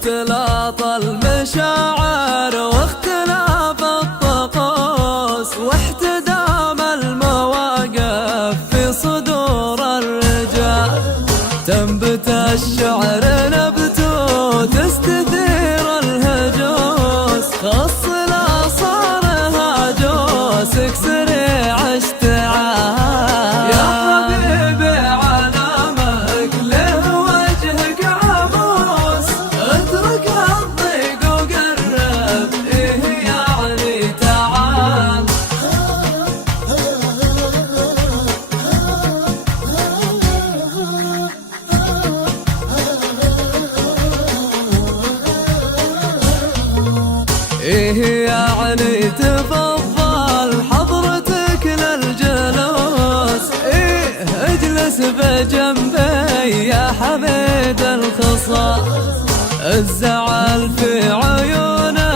واختلاط المشاعر واختلاف الطقوس واحتدام المواقف في صدور الرجال. تنبت الشعر نبت تستثير الهجوس، خص لا صار هاجوسك سريع اشتعال. يا حبيبي علامك له وجهك عبوس، اترك الضيق وقرب ايه يعني تعال. ايه يعني تفضل حضرتك للجلوس، ايه اجلس بجنبي يا حميد الخصال. الزعل في عيونك